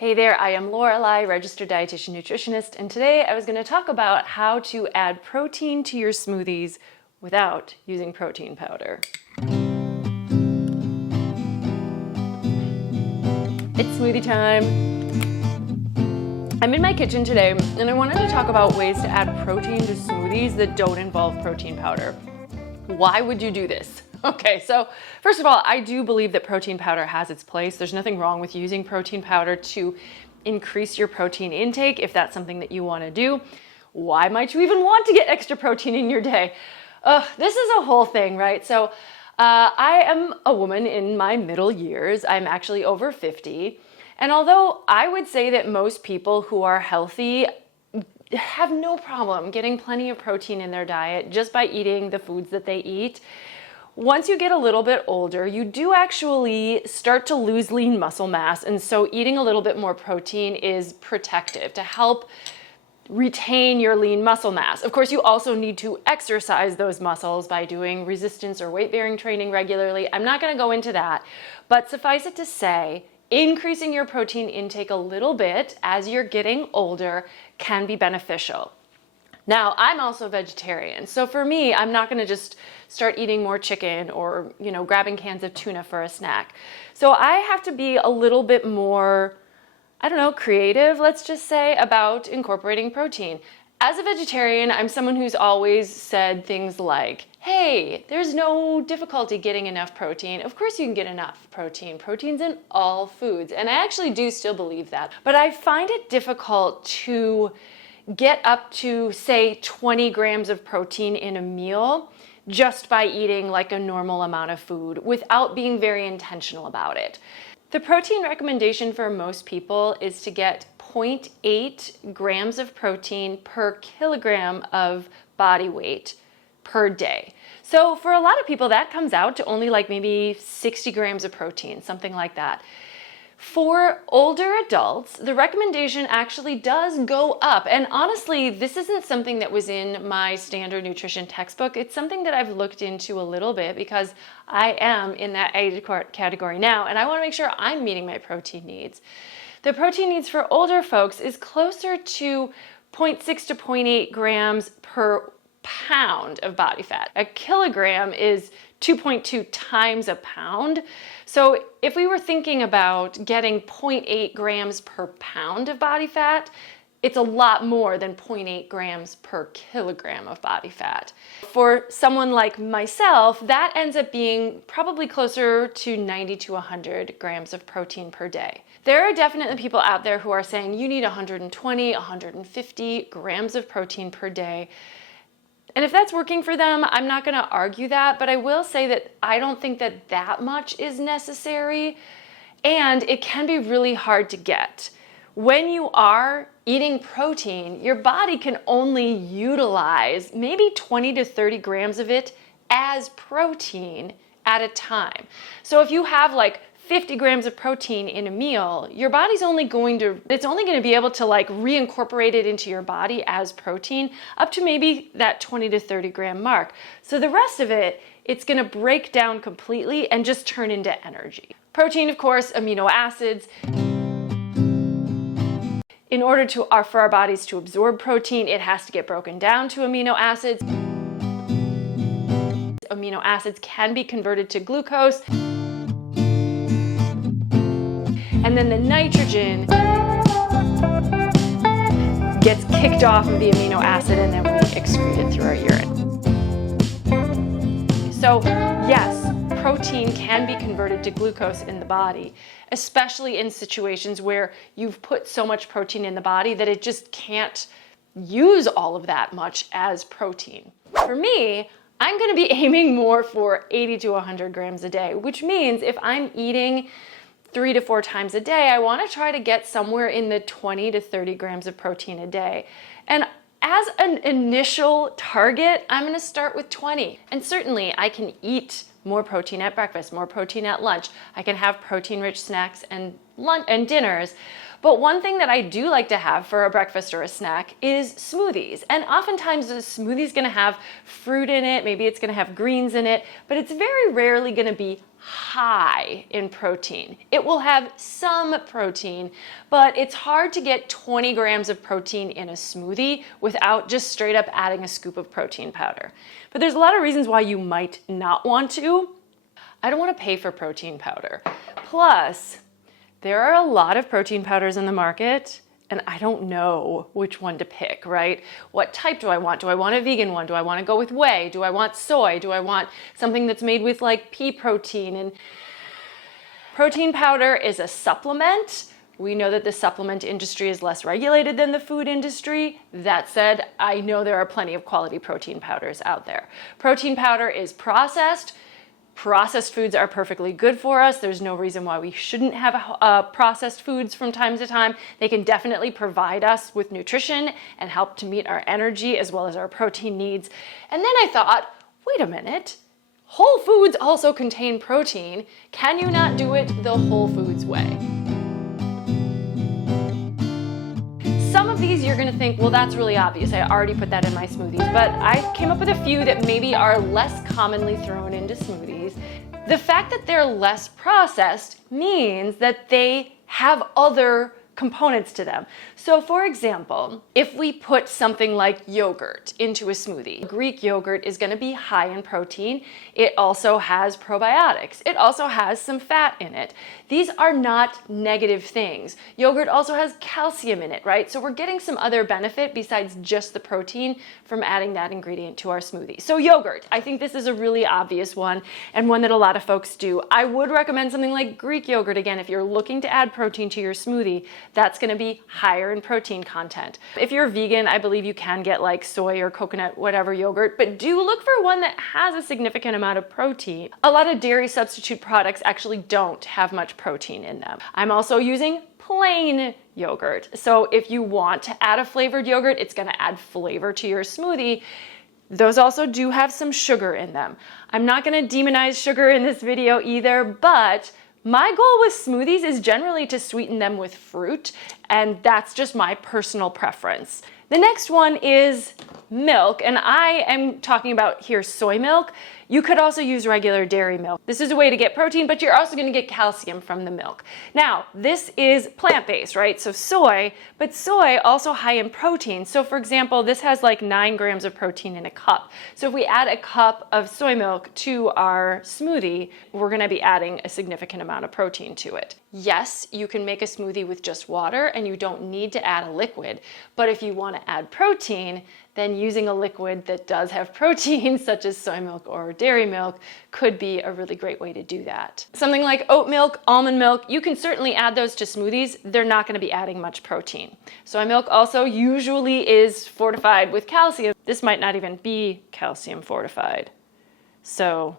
Hey there, I am Lorelei, registered dietitian nutritionist, and today I was going to talk about how to add protein to your smoothies without using protein powder. It's smoothie time. I'm in my kitchen today and I wanted to talk about ways to add protein to smoothies that don't involve protein powder. Why would you do this? Okay, so first of all, I do believe that protein powder has its place. There's nothing wrong with using protein powder to increase your protein intake if that's something that you want to do. Why might you even want to get extra protein in your day? This is a whole thing, right? So I am a woman in my middle years. I'm actually over 50. And although I would say that most people who are healthy have no problem getting plenty of protein in their diet just by eating the foods that they eat, once you get a little bit older, you do actually start to lose lean muscle mass. And so eating a little bit more protein is protective to help retain your lean muscle mass. Of course, you also need to exercise those muscles by doing resistance or weight-bearing training regularly. I'm not going to go into that, but suffice it to say, increasing your protein intake a little bit as you're getting older can be beneficial. Now, I'm also vegetarian, so for me, I'm not going to just start eating more chicken or, grabbing cans of tuna for a snack. So I have to be a little bit more, creative, let's just say, about incorporating protein. As a vegetarian, I'm someone who's always said things like, hey, there's no difficulty getting enough protein. Of course you can get enough protein. Protein's in all foods, and I actually do still believe that. But I find it difficult to get up to, say, 20 grams of protein in a meal just by eating like a normal amount of food without being very intentional about it. The protein recommendation for most people is to get 0.8 grams of protein per kilogram of body weight per day. So for a lot of people, that comes out to only like maybe 60 grams of protein, something like that. For older adults, the recommendation actually does go up. And honestly, this isn't something that was in my standard nutrition textbook. It's something that I've looked into a little bit because I am in that age category now, and I want to make sure I'm meeting my protein needs. The protein needs for older folks is closer to 0.6 to 0.8 grams per pound of body fat. A kilogram is 2.2 times a pound. So if we were thinking about getting 0.8 grams per pound of body fat, it's a lot more than 0.8 grams per kilogram of body fat. For someone like myself, that ends up being probably closer to 90 to 100 grams of protein per day. There are definitely people out there who are saying you need 120, 150 grams of protein per day. And if that's working for them, I'm not going to argue that, but I will say that I don't think that that much is necessary, and it can be really hard to get. When you are eating protein, your body can only utilize maybe 20 to 30 grams of it as protein at a time. So if you have like 50 grams of protein in a meal, your body's only going to be able to like reincorporate it into your body as protein up to maybe that 20 to 30 gram mark. So the rest of it, it's going to break down completely and just turn into energy. Protein, of course, amino acids. In order for our bodies to absorb protein, it has to get broken down to amino acids. Amino acids can be converted to glucose. And then the nitrogen gets kicked off of the amino acid and then we excrete it through our urine. So yes, protein can be converted to glucose in the body, especially in situations where you've put so much protein in the body that it just can't use all of that much as protein. For me, I'm going to be aiming more for 80 to 100 grams a day, which means if I'm eating 3 to 4 times a day, I want to try to get somewhere in the 20 to 30 grams of protein a day. And as an initial target, I'm going to start with 20. And certainly I can eat more protein at breakfast, more protein at lunch. I can have protein-rich snacks and dinners. But one thing that I do like to have for a breakfast or a snack is smoothies. And oftentimes the smoothie is going to have fruit in it, maybe it's going to have greens in it, but it's very rarely going to be high in protein. It will have some protein, but it's hard to get 20 grams of protein in a smoothie without just straight up adding a scoop of protein powder. But there's a lot of reasons why you might not want to. I don't want to pay for protein powder. Plus, there are a lot of protein powders in the market, and I don't know which one to pick, right? What type do I want? Do I want a vegan one? Do I want to go with whey? Do I want soy? Do I want something that's made with like pea protein? And protein powder is a supplement. We know that the supplement industry is less regulated than the food industry. That said, I know there are plenty of quality protein powders out there. Protein powder is processed. Processed foods are perfectly good for us. There's no reason why we shouldn't have processed foods from time to time. They can definitely provide us with nutrition and help to meet our energy as well as our protein needs. And then I thought, wait a minute, whole foods also contain protein. Can you not do it the whole foods way? Some of these you're gonna think, well, that's really obvious. I already put that in my smoothies, but I came up with a few that maybe are less commonly thrown into smoothies. The fact that they're less processed means that they have other components to them. So for example, if we put something like yogurt into a smoothie, Greek yogurt is going to be high in protein. It also has probiotics. It also has some fat in it. These are not negative things. Yogurt also has calcium in it, right? So we're getting some other benefit besides just the protein from adding that ingredient to our smoothie. So yogurt, I think this is a really obvious one and one that a lot of folks do. I would recommend something like Greek yogurt again if you're looking to add protein to your smoothie. That's going to be higher in protein content. If you're vegan, I believe you can get like soy or coconut, whatever yogurt, but do look for one that has a significant amount of protein. A lot of dairy substitute products actually don't have much protein in them. I'm also using plain yogurt. So if you want to add a flavored yogurt, it's going to add flavor to your smoothie. Those also do have some sugar in them. I'm not going to demonize sugar in this video either, but my goal with smoothies is generally to sweeten them with fruit, and that's just my personal preference. The next one is milk, and I am talking about here soy milk. You could also use regular dairy milk. This is a way to get protein, but you're also going to get calcium from the milk. Now, this is plant-based, right? So soy, but soy also high in protein. So for example, this has like 9 grams of protein in a cup. So if we add a cup of soy milk to our smoothie, we're going to be adding a significant amount of protein to it. Yes, you can make a smoothie with just water and you don't need to add a liquid, but if you want to add protein, then using a liquid that does have protein, such as soy milk or dairy milk, could be a really great way to do that. Something like oat milk, almond milk, you can certainly add those to smoothies. They're not going to be adding much protein. Soy milk also usually is fortified with calcium. This might not even be calcium fortified. So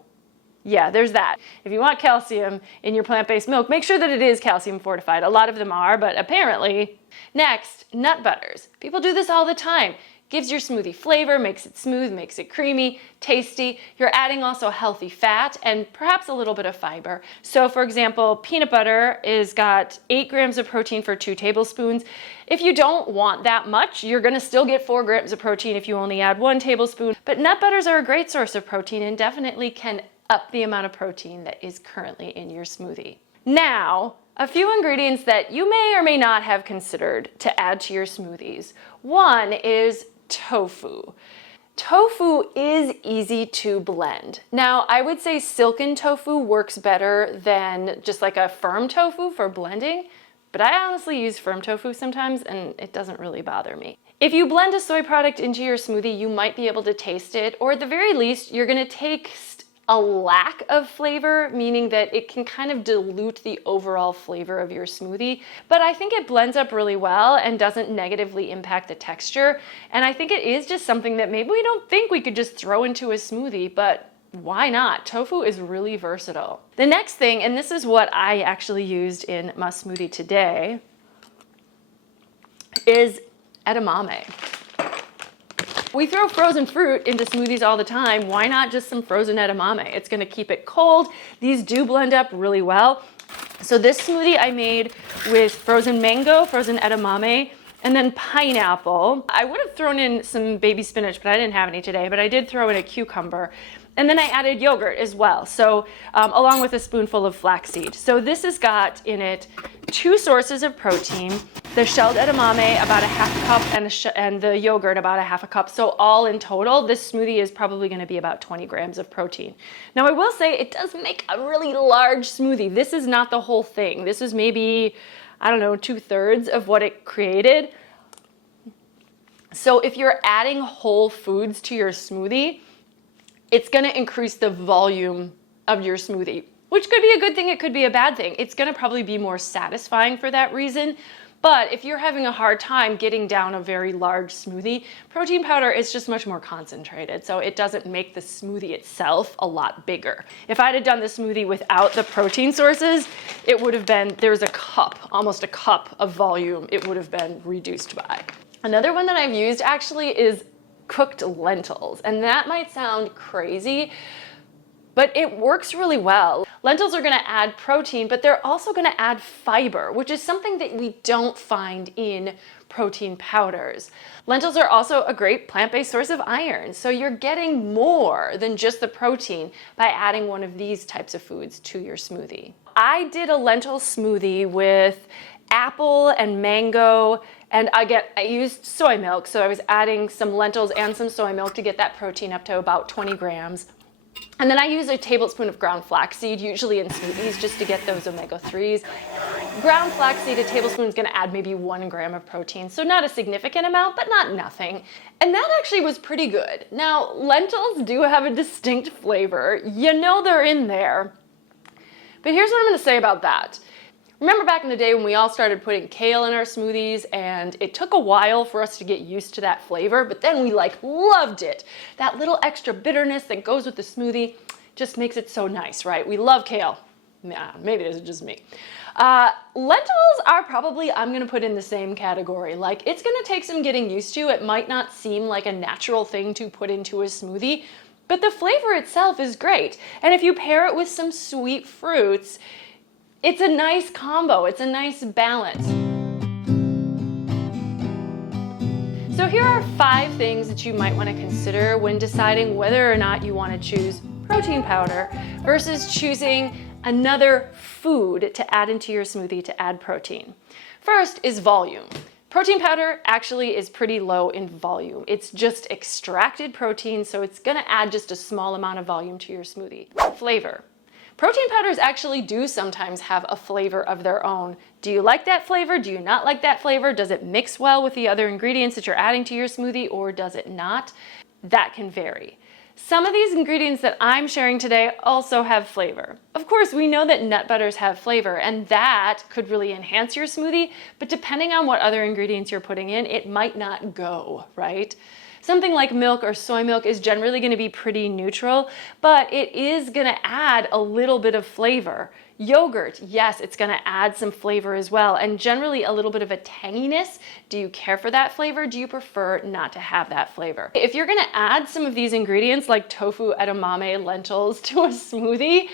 yeah, there's that. If you want calcium in your plant-based milk, make sure that it is calcium fortified. A lot of them are, but apparently. Next, nut butters. People do this all the time. Gives your smoothie flavor, makes it smooth, makes it creamy, tasty. You're adding also healthy fat and perhaps a little bit of fiber. So for example, peanut butter is got 8 grams of protein for 2 tablespoons. If you don't want that much, you're gonna still get 4 grams of protein if you only add 1 tablespoon. But nut butters are a great source of protein and definitely can up the amount of protein that is currently in your smoothie. Now, a few ingredients that you may or may not have considered to add to your smoothies. One is tofu. Tofu is easy to blend. Now, I would say silken tofu works better than just like a firm tofu for blending, but I honestly use firm tofu sometimes and it doesn't really bother me. If you blend a soy product into your smoothie, you might be able to taste it, or at the very least, you're gonna taste a lack of flavor, meaning that it can kind of dilute the overall flavor of your smoothie. But I think it blends up really well and doesn't negatively impact the texture. And I think it is just something that maybe we don't think we could just throw into a smoothie, but why not? Tofu is really versatile. The next thing, and this is what I actually used in my smoothie today, is edamame. We throw frozen fruit into smoothies all the time. Why not just some frozen edamame? It's gonna keep it cold. These do blend up really well. So this smoothie I made with frozen mango, frozen edamame, and then pineapple. I would have thrown in some baby spinach, but I didn't have any today, but I did throw in a cucumber. And then I added yogurt as well, so along with a spoonful of flaxseed. So this has got in it 2 sources of protein, the shelled edamame about a half a cup and the yogurt about a half a cup. So all in total, this smoothie is probably gonna be about 20 grams of protein. Now I will say it does make a really large smoothie. This is not the whole thing. This is maybe, I don't know, 2/3 of what it created. So if you're adding whole foods to your smoothie, it's gonna increase the volume of your smoothie, which could be a good thing, it could be a bad thing. It's gonna probably be more satisfying for that reason. But if you're having a hard time getting down a very large smoothie, protein powder is just much more concentrated, so it doesn't make the smoothie itself a lot bigger. If I'd have done the smoothie without the protein sources, it would have been, there's a cup, almost a cup of volume it would have been reduced by. Another one that I've used actually is cooked lentils, and that might sound crazy, but it works really well. Lentils are gonna add protein, but they're also gonna add fiber, which is something that we don't find in protein powders. Lentils are also a great plant-based source of iron, so you're getting more than just the protein by adding one of these types of foods to your smoothie. I did a lentil smoothie with apple and mango, and I used soy milk, so I was adding some lentils and some soy milk to get that protein up to about 20 grams. And then I use a tablespoon of ground flaxseed, usually in smoothies, just to get those omega-3s. Ground flaxseed, a tablespoon is gonna add maybe 1 gram of protein, so not a significant amount, but not nothing. And that actually was pretty good. Now, lentils do have a distinct flavor. You know they're in there. But here's what I'm gonna say about that. Remember back in the day when we all started putting kale in our smoothies, and it took a while for us to get used to that flavor, but then we loved it. That little extra bitterness that goes with the smoothie just makes it so nice, right? We love kale. Nah, maybe it's just me. Lentils are probably, I'm gonna put in the same category. It's gonna take some getting used to. It might not seem like a natural thing to put into a smoothie, but the flavor itself is great. And if you pair it with some sweet fruits, it's a nice combo, it's a nice balance. So here are 5 things that you might want to consider when deciding whether or not you want to choose protein powder versus choosing another food to add into your smoothie to add protein. First is volume. Protein powder actually is pretty low in volume. It's just extracted protein, so it's gonna add just a small amount of volume to your smoothie. Flavor. Protein powders actually do sometimes have a flavor of their own. Do you like that flavor? Do you not like that flavor? Does it mix well with the other ingredients that you're adding to your smoothie, or does it not? That can vary. Some of these ingredients that I'm sharing today also have flavor. Of course, we know that nut butters have flavor, and that could really enhance your smoothie, but depending on what other ingredients you're putting in, it might not go, right? Something like milk or soy milk is generally going to be pretty neutral, but it is going to add a little bit of flavor. Yogurt, yes, it's going to add some flavor as well, and generally a little bit of a tanginess. Do you care for that flavor? Do you prefer not to have that flavor? If you're going to add some of these ingredients like tofu, edamame, lentils to a smoothie,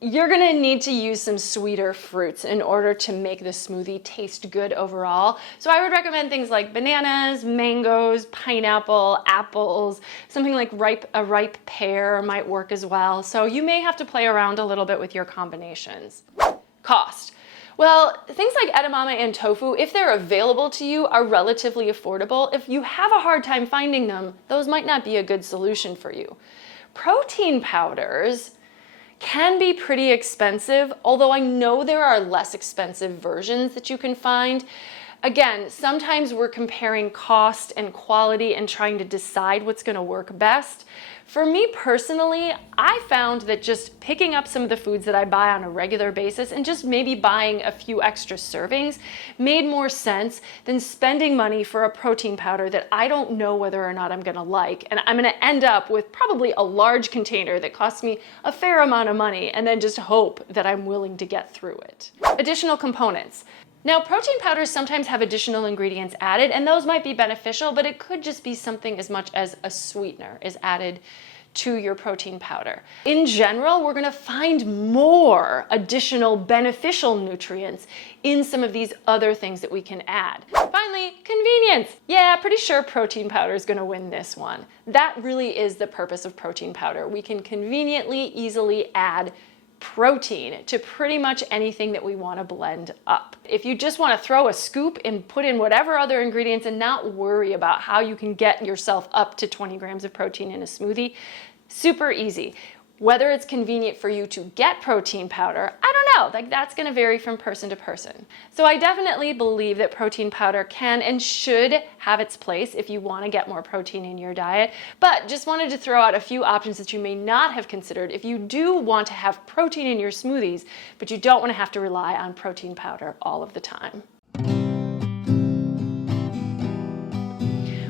you're gonna need to use some sweeter fruits in order to make the smoothie taste good overall. So I would recommend things like bananas, mangoes, pineapple, apples, something like a ripe pear might work as well. So you may have to play around a little bit with your combinations. Cost. Well, things like edamame and tofu, if they're available to you, are relatively affordable. If you have a hard time finding them, those might not be a good solution for you. Protein powders can be pretty expensive, although I know there are less expensive versions that you can find. Again, sometimes we're comparing cost and quality and trying to decide what's going to work best. For me personally, I found that just picking up some of the foods that I buy on a regular basis and just maybe buying a few extra servings made more sense than spending money for a protein powder that I don't know whether or not I'm going to like. And I'm going to end up with probably a large container that costs me a fair amount of money and then just hope that I'm willing to get through it. Additional components. Now, protein powders sometimes have additional ingredients added, and those might be beneficial, but it could just be something as much as a sweetener is added to your protein powder. In general, we're gonna find more additional beneficial nutrients in some of these other things that we can add. Finally, convenience. Yeah, pretty sure protein powder is gonna win this one. That really is the purpose of protein powder. We can conveniently, easily add protein to pretty much anything that we want to blend up. If you just want to throw a scoop and put in whatever other ingredients and not worry about how you can get yourself up to 20 grams of protein in a smoothie, super easy. Whether it's convenient for you to get protein powder, I don't know, like that's gonna vary from person to person. So I definitely believe that protein powder can and should have its place if you wanna get more protein in your diet, but just wanted to throw out a few options that you may not have considered if you do want to have protein in your smoothies, but you don't wanna have to rely on protein powder all of the time.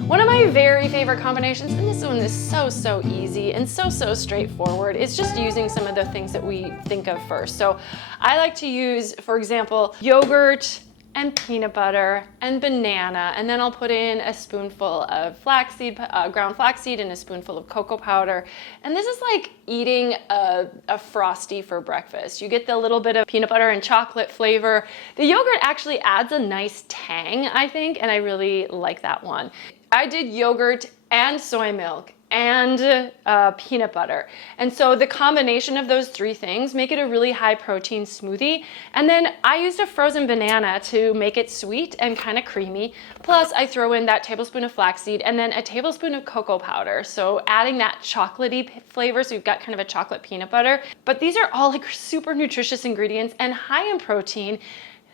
One of my very favorite combinations, and this one is so easy and so straightforward, is just using some of the things that we think of first. So I like to use, for example, yogurt and peanut butter and banana, and then I'll put in a spoonful of flaxseed, ground flaxseed, and a spoonful of cocoa powder. And this is like eating a Frosty for breakfast. You get the little bit of peanut butter and chocolate flavor. The yogurt actually adds a nice tang, I think, and I really like that one. I did yogurt and soy milk and peanut butter. And so the combination of those three things make it a really high protein smoothie. And then I used a frozen banana to make it sweet and kind of creamy. Plus I throw in that tablespoon of flaxseed and then a tablespoon of cocoa powder. So adding that chocolatey flavor, so you've got kind of a chocolate peanut butter. But these are all like super nutritious ingredients and high in protein,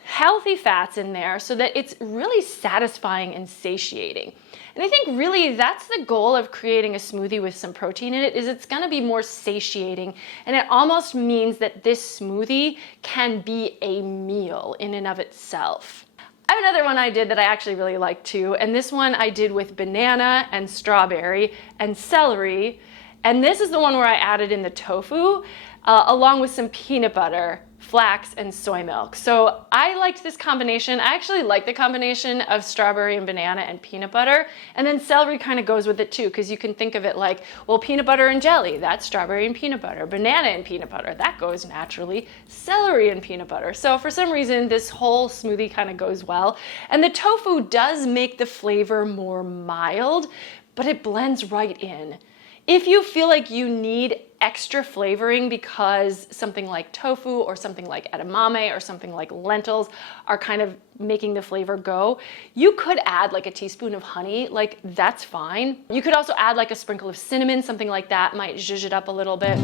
healthy fats in there so that it's really satisfying and satiating. And I think really that's the goal of creating a smoothie with some protein in it, is it's gonna be more satiating, and it almost means that this smoothie can be a meal in and of itself. I have another one I did that I actually really like too, and this one I did with banana and strawberry and celery, and this is the one where I added in the tofu along with some peanut butter, flax, and soy milk. So I liked this combination. I actually like the combination of strawberry and banana and peanut butter. And then celery kind of goes with it too, because you can think of it like, well, peanut butter and jelly, that's strawberry and peanut butter. Banana and peanut butter, that goes naturally. Celery and peanut butter. So for some reason, this whole smoothie kind of goes well. And the tofu does make the flavor more mild, but it blends right in. If you feel like you need extra flavoring because something like tofu or something like edamame or something like lentils are kind of making the flavor go, you could add like a teaspoon of honey, like that's fine. You could also add like a sprinkle of cinnamon, something like that might zhuzh it up a little bit.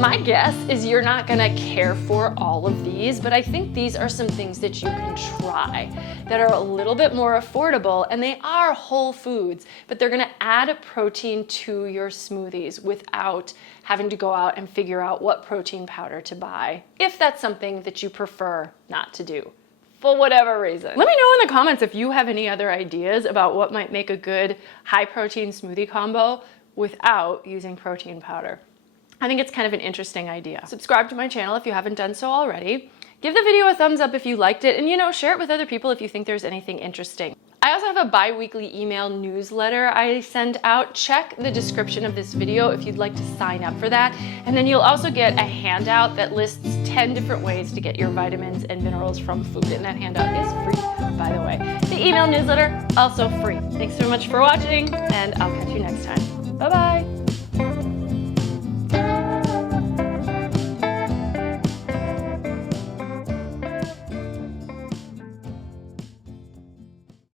My guess is you're not gonna care for all of these, but I think these are some things that you can try that are a little bit more affordable, and they are whole foods, but they're gonna add protein to your smoothies without having to go out and figure out what protein powder to buy, if that's something that you prefer not to do, for whatever reason. Let me know in the comments if you have any other ideas about what might make a good high protein smoothie combo without using protein powder. I think it's kind of an interesting idea. Subscribe to my channel if you haven't done so already. Give the video a thumbs up if you liked it, and share it with other people if you think there's anything interesting. I also have a bi-weekly email newsletter I send out. Check the description of this video if you'd like to sign up for that. And then you'll also get a handout that lists 10 different ways to get your vitamins and minerals from food. And that handout is free, by the way. The email newsletter, also free. Thanks so much for watching, and I'll catch you next time. Bye-bye.